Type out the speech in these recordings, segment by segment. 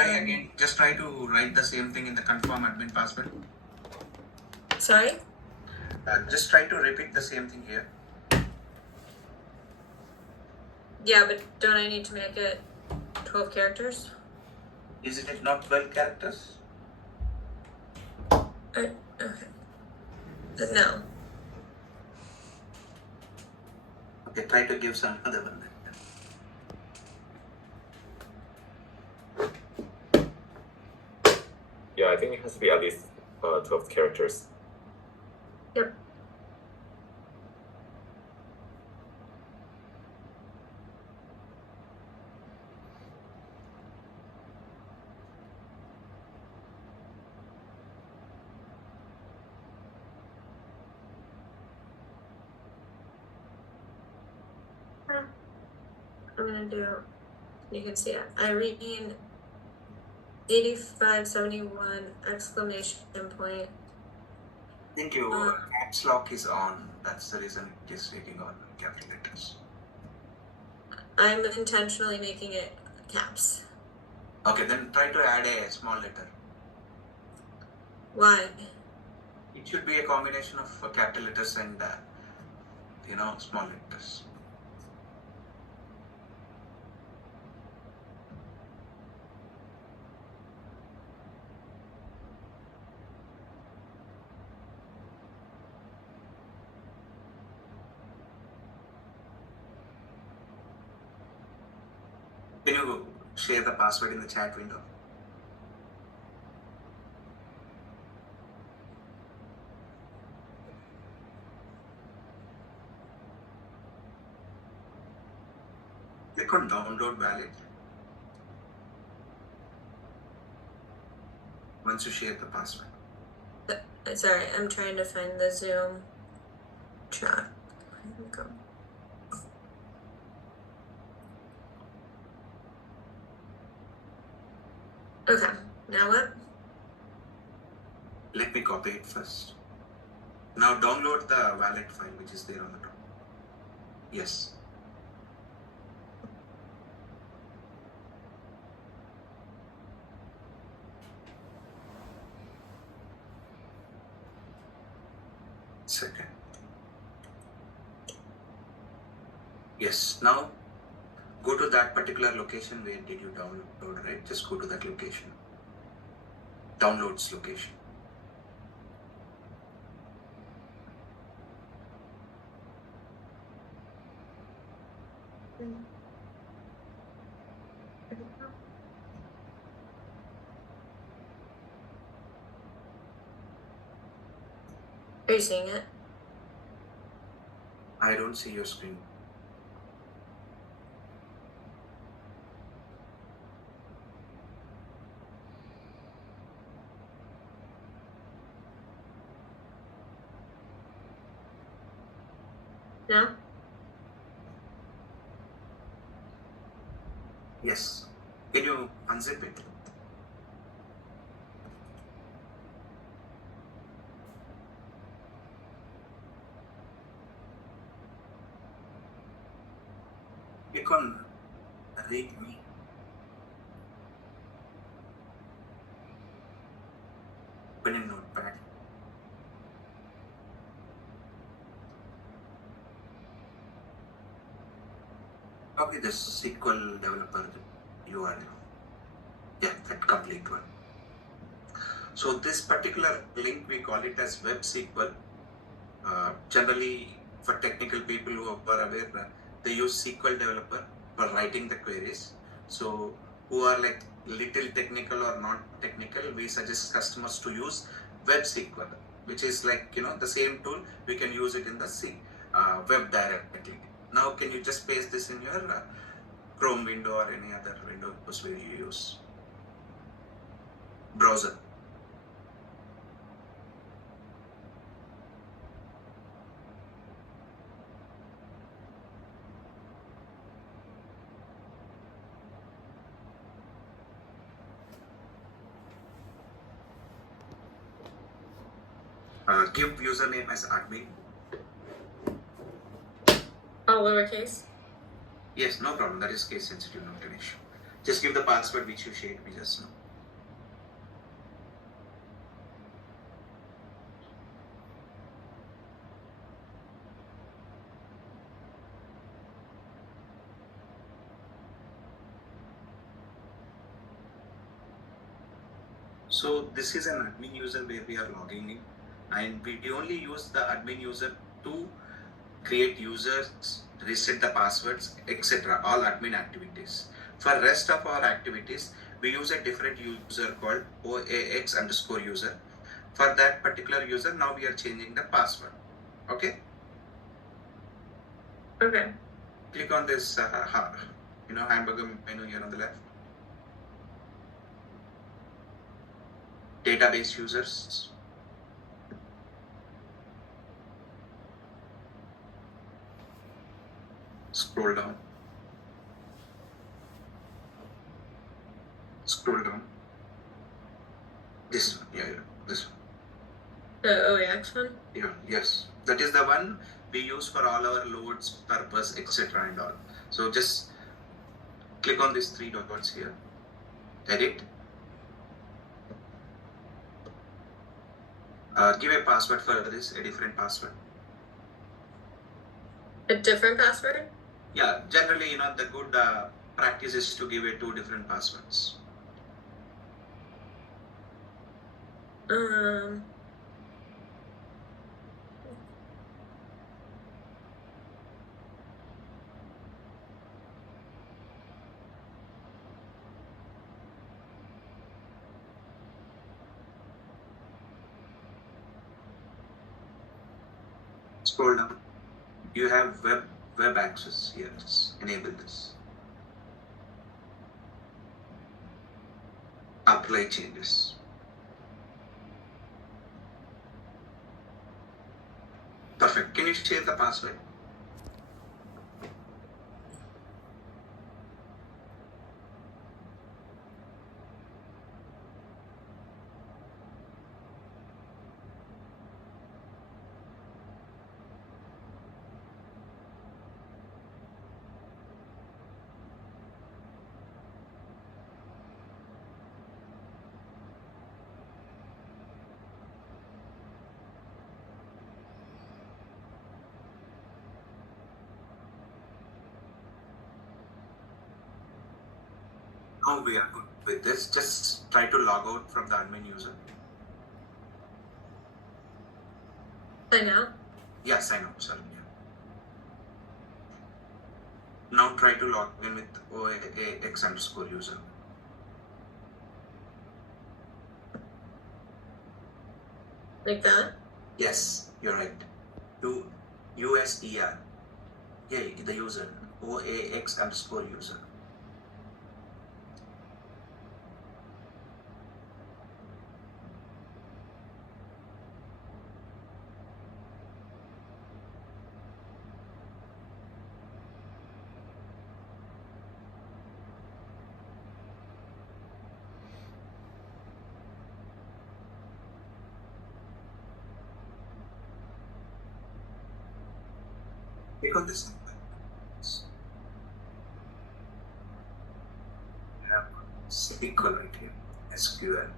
try again. Just try to write the same thing in the confirm admin password. Sorry? Just try to repeat the same thing here. Yeah, but don't I need to make it 12 characters? Isn't it not 12 characters? Okay. No. Okay, try to give some other one then. Yeah, I think it has to be at least 12 characters. Yep. I'm gonna do, you can see it. Irene 8571 exclamation point. Thank you. Caps lock is on. That's the reason it is reading on capital letters. I'm intentionally making it caps. Okay, then try to add a small letter. Why? It should be a combination of capital letters and small letters. Can you share the password in the chat window? Click on download wallet. Once you share the password. Sorry, I'm trying to find the Zoom chat. Go. Okay, now what? Let me copy it first. Now download the wallet file which is there on the top. Yes. Second. Yes. Now go to that particular location where did you download, right? Just go to that location. Downloads location. Are you seeing it? I don't see your screen. No? Yes. Can you unzip it? Click on read me. Open in Notepad. Copy the SQL developer URL. Yeah, that complete one. So this particular link we call it as Web SQL. Generally, for technical people who are aware, they use SQL developer for writing the queries. So who are like little technical or not technical, we suggest customers to use Web SQL, which is like the same tool. We can use it in the web directly. Now, can you just paste this in your Chrome window or any other windows where you use browser? Give username as admin. All lowercase? Yes, no problem. That is case sensitive, not an issue. Just give the password which you shared me just now. So this is an admin user where we are logging in, and we only use the admin user to create users, reset the passwords, etc. All admin activities. For rest of our activities, we use a different user called OAX underscore user. For that particular user, now we are changing the password. Okay? Okay. Click on this hamburger menu here on the left. Database users. Scroll down. Scroll down. This one, this one. The OAX one? Yeah, yes. That is the one we use for all our loads, purpose, etc. and all. So just click on these 3 dots here. Edit. Give a password for this, a different password. A different password? Yeah, generally, the good practice is to give 2 different passwords. Scroll down. You have web access here. Enable this. Apply changes. Perfect. Can you share the password? Now we are good with this. Just try to log out from the admin user. Sign out? Yeah, sign out, sorry. Yeah. Now try to log in with OAX underscore user. Like that? Yes, you're right. USER. Yeah, the user. OAX underscore user. Click on this. You have SQL right here. SQL.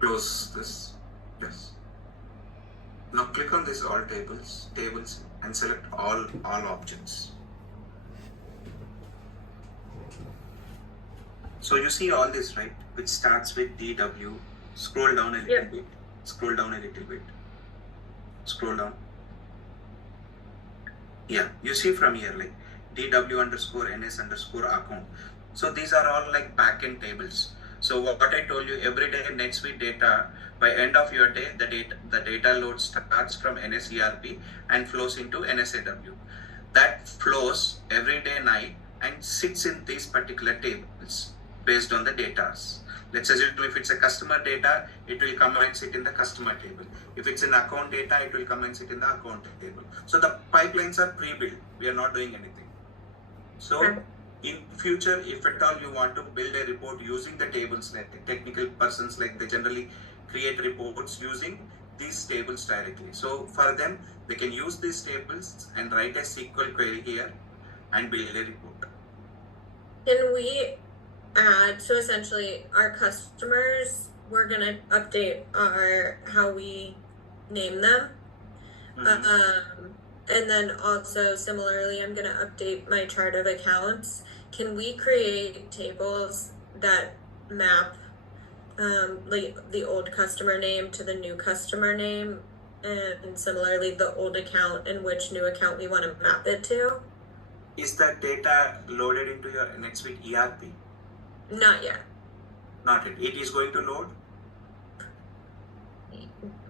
Close this. Yes. Now click on this all tables, and select all objects. So you see all this, right? Which starts with DW. Scroll down a little bit. Scroll down a little bit. Scroll down. Yeah, you see from here like DW underscore NS underscore account. So these are all like backend tables. So what I told you, every day NetSuite data, by end of your day, the data load starts from NSERP and flows into NSAW. That flows every day night and sits in these particular tables based on the data. Let's assume if it's a customer data, it will come and sit in the customer table. If it's an account data, it will come and sit in the account table. So the pipelines are pre-built. We are not doing anything. So in future, if at all you want to build a report using the tables, like technical persons, like they generally create reports using these tables directly. So for them, they can use these tables and write a SQL query here and build a report. Can we add, so essentially our customers, we're gonna update our, how we name them. And then also similarly, I'm gonna update my chart of accounts. Can we create tables that map like the old customer name to the new customer name, and similarly the old account and which new account we want to map it to? Is that data loaded into your NetSuite ERP? Not yet. Not yet. It is going to load?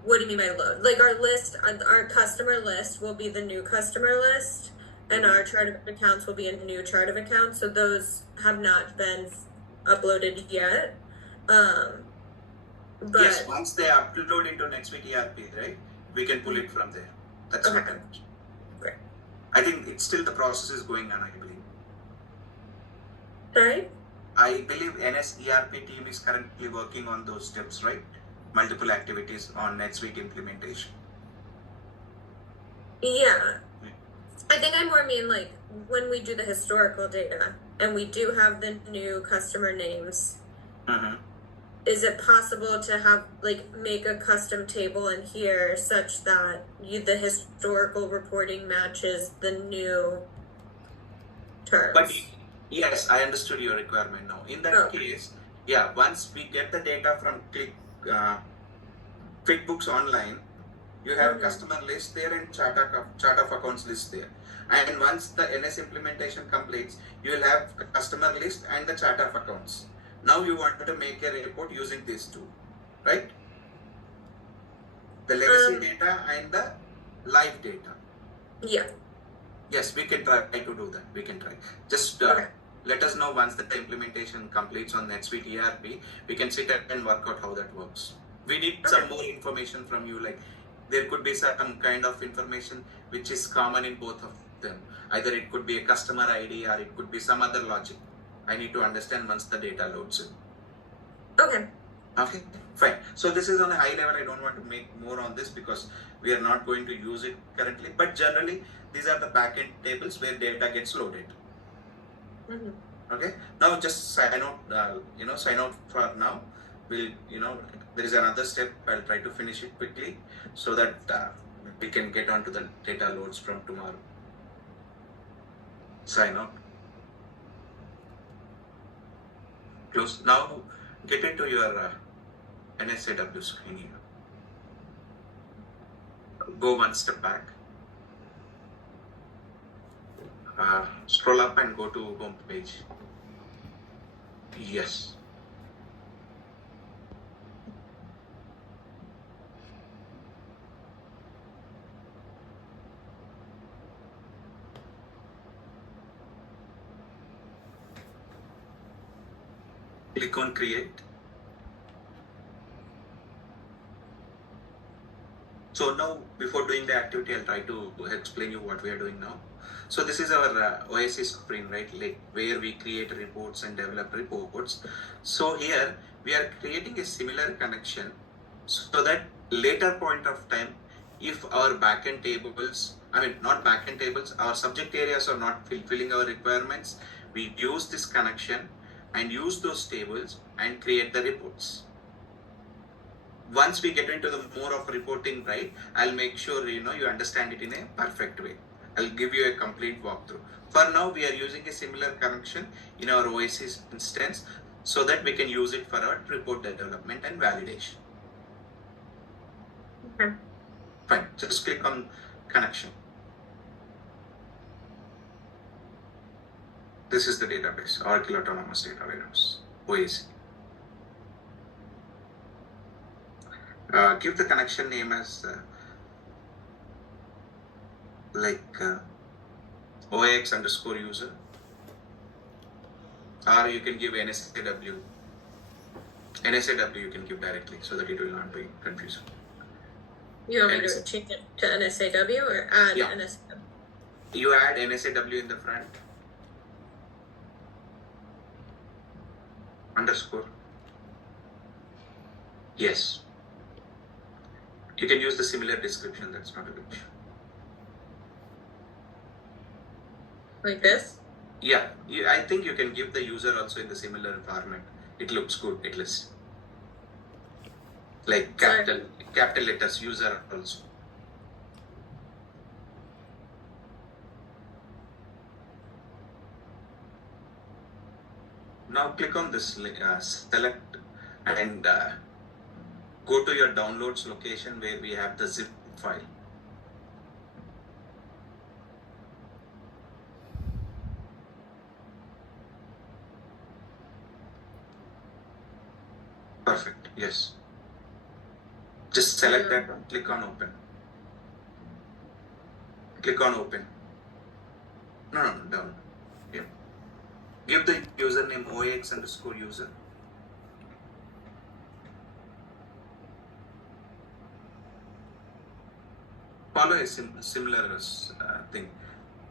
What do you mean by load? Like our list, our customer list will be the new customer list, and our chart of accounts will be a new chart of accounts. So those have not been uploaded yet. But yes, once they upload into NetSuite ERP, right, we can pull it from there. That's Okay. what I meant. Great. I think it's still the process is going on, I believe. Sorry? I believe NS ERP team is currently working on those steps, right? Multiple activities on NetSuite implementation. Yeah. I think I more mean like when we do the historical data and we do have the new customer names, is it possible to have like make a custom table in here such that the historical reporting matches the new terms? But yes, I understood your requirement now. In that case, yeah, once we get the data from QuickBooks Online, you have customer list there and chart of accounts list there. And once the NS implementation completes, you will have customer list and the chart of accounts. Now you want to make a report using these two, right? The legacy data and the live data. Yeah. Yes, we can try to do that. We can try. Just let us know once that the implementation completes on NetSuite ERP. We can sit and work out how that works. We need some more information from you. Like there could be some kind of information which is common in both of them. Either it could be a customer ID or it could be some other logic. I need to understand once the data loads in. Okay. Okay, fine. So this is on a high level. I don't want to make more on this because we are not going to use it currently. But generally, these are the backend tables where data gets loaded. Okay. Now just sign out. Sign out for now. We'll, there is another step. I'll try to finish it quickly so that we can get onto the data loads from tomorrow. Sign out. Close. Now get into your NSAW screen here. Go one step back. Scroll up and go to home page. Yes. Click on create. So now, before doing the activity, I'll try to explain you what we are doing now. So this is our Oasis screen, right? Like where we create reports and develop reports. So here we are creating a similar connection so that later point of time, if our backend tables, not backend tables, our subject areas are not fulfilling our requirements, we use this connection and use those tables and create the reports. Once we get into the more of reporting, right, I'll make sure you understand it in a perfect way. I'll give you a complete walkthrough. For now, we are using a similar connection in our Oasis instance so that we can use it for our report development and validation. Okay. Fine. Just click on connection. This is the database, Oracle Autonomous Data Warehouse, Oasis. Give the connection name as OAX_user, or you can give NSAW. NSAW you can give directly so that it will not be confusing. You want me to change it to NSAW or add NSAW? You add NSAW in the front. _ Yes. You can use the similar description, that's not a big issue. Like this? Yeah, I think you can give the user also in the similar format. It looks good, at least. Like capital letters, user also. Now click on this select and go to your downloads location where we have the zip file. Perfect, yes. Just select that one, click on open. Click on open. No, down. Yeah. Give the username OAX_user. Follow a similar thing.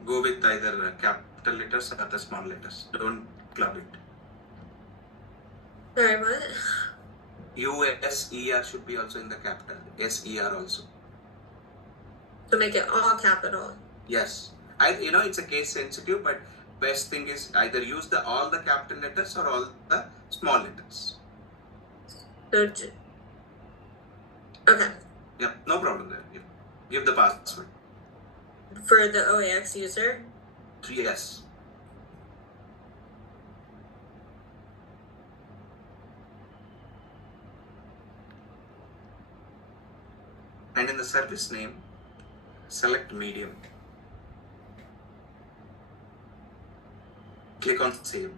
Go with either capital letters or the small letters. Don't club it. Sorry, what? USER should be also in the capital. SER also. To make it all capital. Yes. It's a case sensitive, but best thing is either use all the capital letters or all the small letters. So, okay. Yeah, no problem there. Yeah. Give the password. For the OAX user? Yes. And in the service name, select medium. Click on save.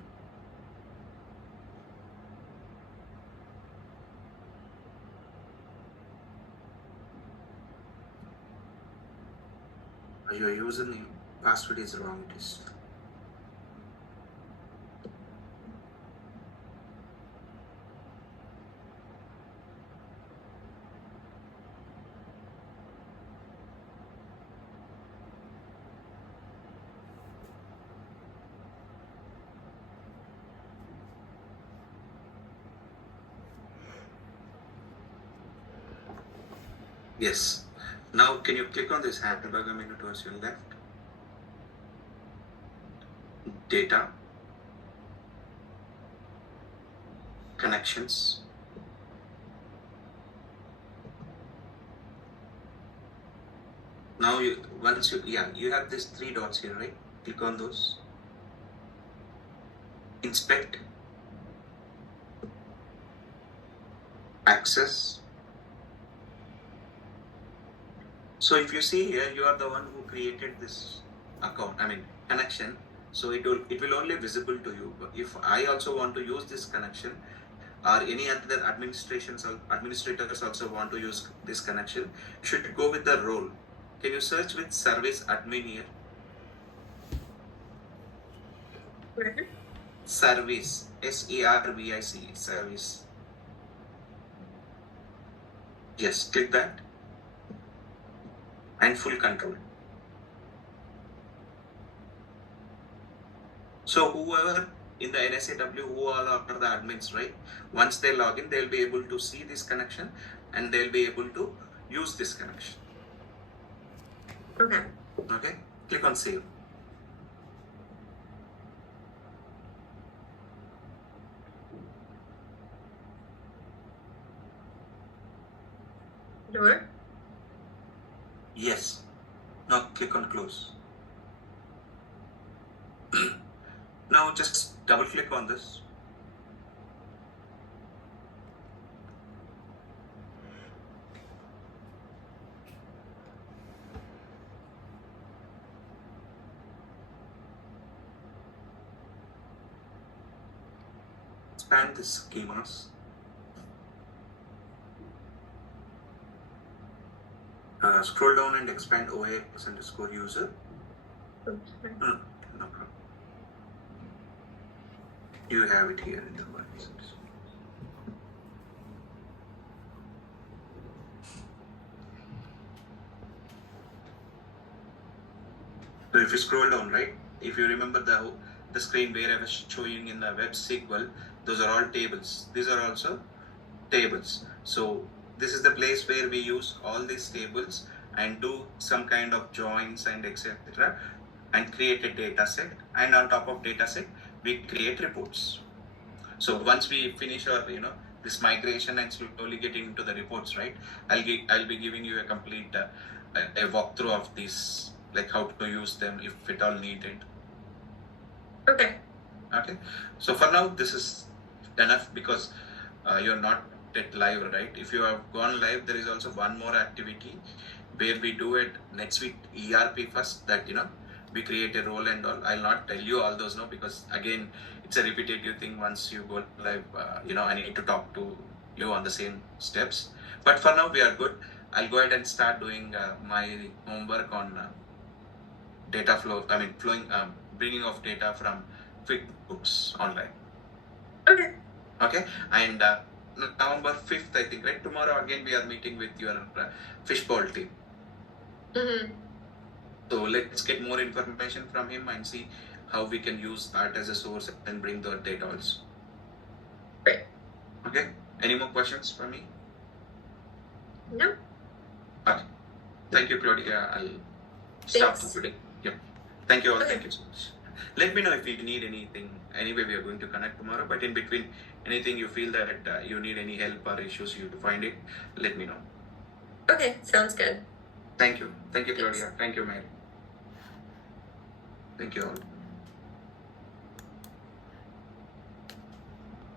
Your username, password is wrong. It is. Yes. Now, can you click on this hamburger menu towards your left? Data. Connections. Now, you have these 3 dots here, right? Click on those. Inspect. Access. So if you see here, you are the one who created this account, connection. So it will only visible to you. But if I also want to use this connection, or any other administrators also want to use this connection, should go with the role. Can you search with service admin here? Where? Service, SERVICE, service. Yes, click that. And full control. So whoever in the NSAW, who all are the admins, right? Once they log in, they'll be able to see this connection and they'll be able to use this connection. Okay. Okay, click on save. Door? Yes. Now click on close. Now just double click on this. Expand the schemas. Scroll down and expand OAX_user. Okay. No problem. You have it here in your workspace. So if you scroll down, right? If you remember the screen where I was showing in the web SQL, those are all tables. These are also tables. So this is the place where we use all these tables and do some kind of joins and etc. and create a data set, and on top of data set we create reports. So once we finish our this migration and slowly getting into the reports, right, I'll be giving you a complete a walkthrough of these, like how to use them if at all needed. Okay. So for now this is enough, because you're not at live, right? If you have gone live, there is also one more activity where we do it NetSuite ERP first, that we create a role and all. I'll not tell you all those now, because again it's a repetitive thing. Once you go live, I need to talk to you on the same steps, but for now we are good. I'll go ahead and start doing my homework on data flow, bringing of data from QuickBooks Online. Okay, and November 5th, I think, right? Tomorrow again we are meeting with your fishbowl team. Mm-hmm. So let's get more information from him and see how we can use that as a source and bring the data also. Great. Okay, any more questions for me? No. Okay. Thank you, Claudia. I'll stop Thanks. today. Yep. Thank you all. Okay. Thank you so much. Let me know if you need anything. Anyway, we are going to connect tomorrow, but in between, anything you feel that you need any help or issues, you find it, let me know. Okay, sounds good. Thank you. Thank you, Thanks. Claudia. Thank you, Mary. Thank you all.